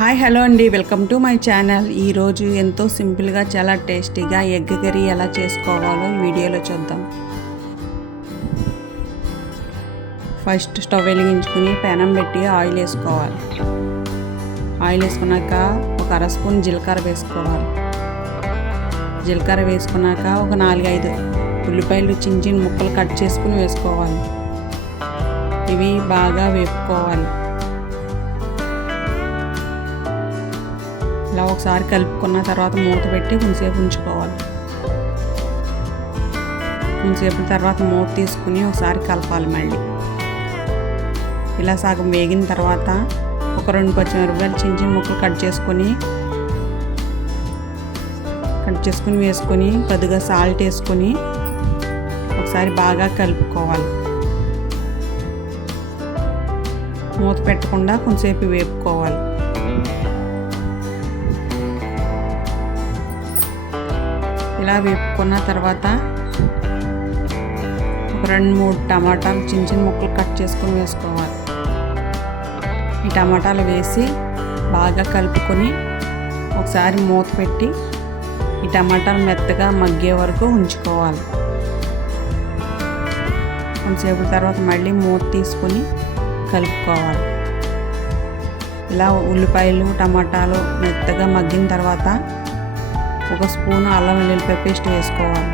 Hi hello అండి, welcome to my channel. ఈరోజు ఎంతో సింపుల్గా చాలా టేస్టీగా ఎగ్ కర్రీ ఎలా చేసుకోవాలో ఈ వీడియోలో చూద్దాం. ఫస్ట్ స్టవ్ వెలిగించుకుని పెనం పెట్టి ఆయిల్ వేసుకోవాలి. ఆయిల్ వేసుకున్నాక ఒక అర స్పూన్ జీలకర్ర వేసుకోవాలి. జీలకర్ర వేసుకున్నాక ఒక 4-5 ఉల్లిపాయలు చిన్న చిన్న ముక్కలు కట్ చేసుకుని వేసుకోవాలి. ఇవి బాగా వేపుకోవాలి. ఇలా ఒకసారి కలుపుకున్న తర్వాత మూత పెట్టి కొంచెంసేపు ఉంచుకోవాలి. కొంచెంసేపు తర్వాత మూత తీసుకుని ఒకసారి కలపాలి. మళ్ళీ ఇలా సగం వేగిన తర్వాత ఒక 2 పచ్చిమిరపకాయలు చిన్న చిన్న ముక్కలు కట్ చేసుకొని వేసుకొని కొద్దిగా సాల్ట్ వేసుకొని ఒకసారి బాగా కలుపుకోవాలి. మూత పెట్టకుండా కొంచెంసేపు వేపుకోవాలి. ఇలా వేపుకున్న తర్వాత ఒక 2-3 టమాటాలు చిన్న చిన్న ముక్కలు కట్ చేసుకొని వేసుకోవాలి. ఈ టమాటాలు వేసి బాగా కలుపుకొని ఒకసారి మూత పెట్టి ఈ టమాటాలు మెత్తగా మగ్గే వరకు ఉంచుకోవాలి. కొంచెంసేపు తర్వాత మళ్ళీ మూత తీసుకొని కలుపుకోవాలి. ఇలా ఉల్లిపాయలు టమాటాలు మెత్తగా మగ్గిన తర్వాత ఒక స్పూన్ అల్లం వెల్లుల్లిపాయ పేస్ట్ వేసుకోవాలి.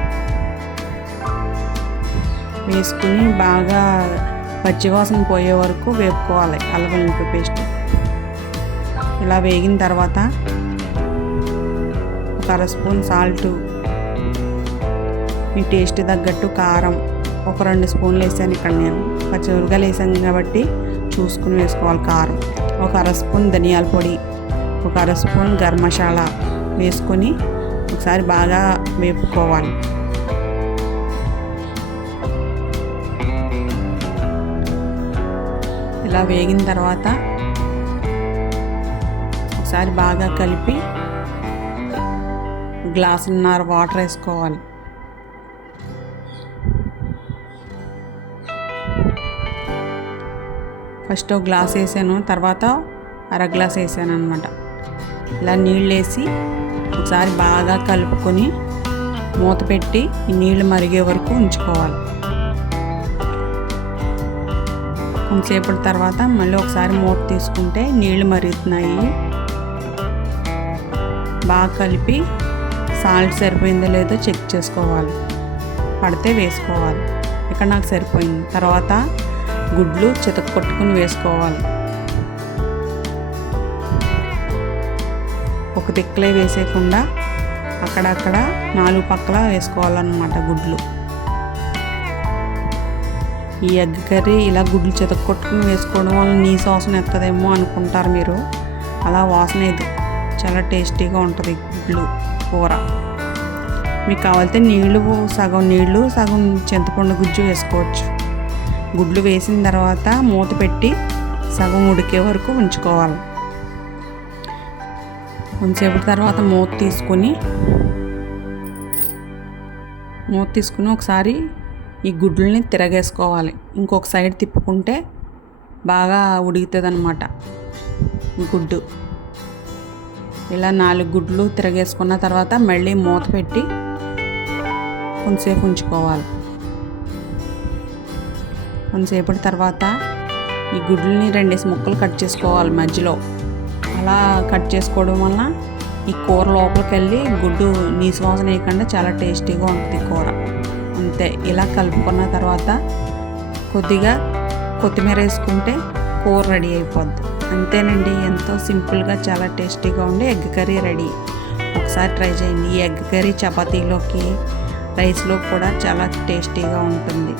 వేసుకుని బాగా పచ్చివాసన పోయే వరకు వేపుకోవాలి అల్లం వెల్లుల్లిపాయ పేస్ట్. ఇలా వేగిన తర్వాత ఒక అర స్పూన్ సాల్టు, మీ టేస్ట్ తగ్గట్టు కారం ఒక 2 స్పూన్లు వేసాను. ఇక్కడ నేను పచ్చిమిరపకాయలు వేసాను కాబట్టి చూసుకుని వేసుకోవాలి. కారం ఒక అర స్పూన్ ధనియాల పొడి, ఒక అర స్పూన్ గరం మసాలా వేసుకొని ఒకసారి బాగా వేపుకోవాలి. ఇలా వేగిన తర్వాత ఒకసారి బాగా కలిపి గ్లాసున్నర వాటర్ వేసుకోవాలి. ఫస్ట్ ఒక గ్లాస్ వేసాను, తర్వాత అర గ్లాస్ వేసాను అన్నమాట. ఇలా నీళ్ళు వేసి ఒకసారి బాగా కలుపుకొని మూత పెట్టి ఈ నీళ్ళు మరిగే వరకు ఉంచుకోవాలి. కొంతసేపటి తర్వాత మళ్ళీ ఒకసారి మూత తీసుకుంటే నీళ్ళు మరుగుతున్నాయి. బాగా కలిపి సాల్ట్ సరిపోయిందో లేదో చెక్ చేసుకోవాలి. పడితే వేసుకోవాలి. ఇక్కడ నాకు సరిపోయింది. తర్వాత గుడ్లు చితక్కొట్టుకుని వేసుకోవాలి. ఒక దిక్కులే వేసేయకుండా అక్కడక్కడ 4 పక్కల వేసుకోవాలన్నమాట గుడ్లు. ఈ ఎగ్ కర్రీ ఇలా గుడ్లు చితక్కొట్టుకుని వేసుకోవడం వల్ల నీసు వాసన ఎత్తదేమో అనుకుంటారు మీరు. అలా వాసన ఇది చాలా టేస్టీగా ఉంటుంది గుడ్లు కూర. మీకు కావాలితే సగం నీళ్ళు సగం చింతపండు గుజ్జు వేసుకోవచ్చు. గుడ్లు వేసిన తర్వాత మూత పెట్టి సగం ఉడికే వరకు ఉంచుకోవాలి. కొంచెంసేపు తర్వాత మూత తీసుకుని ఒకసారి ఈ గుడ్లని తిరగేసుకోవాలి. ఇంకొక సైడ్ తిప్పుకుంటే బాగా ఉడుకుతుంది అన్నమాట గుడ్డు. ఇలా 4 గుడ్లు తిరగేసుకున్న తర్వాత మళ్ళీ మూత పెట్టి కొంచెంసేపు ఉంచుకోవాలి. కొంచెంసేపటి తర్వాత ఈ గుడ్లని 2 ముక్కలు కట్ చేసుకోవాలి మధ్యలో. అలా కట్ చేసుకోవడం వల్ల ఈ కూర లోపలికి వెళ్ళి గుడ్డు నీసు వాసన వేయకుండా చాలా టేస్టీగా ఉంటుంది కూర. అంతే. ఇలా కలుపుకున్న తర్వాత కొద్దిగా కొత్తిమీర వేసుకుంటే కూర రెడీ అయిపోద్ది. అంతేనండి, ఎంతో సింపుల్గా చాలా టేస్టీగా ఉండే ఎగ్ కర్రీ రెడీ. ఒకసారి ట్రై చేయండి. ఈ ఎగ్ కర్రీ చపాతీలోకి రైస్లో కూడా చాలా టేస్టీగా ఉంటుంది.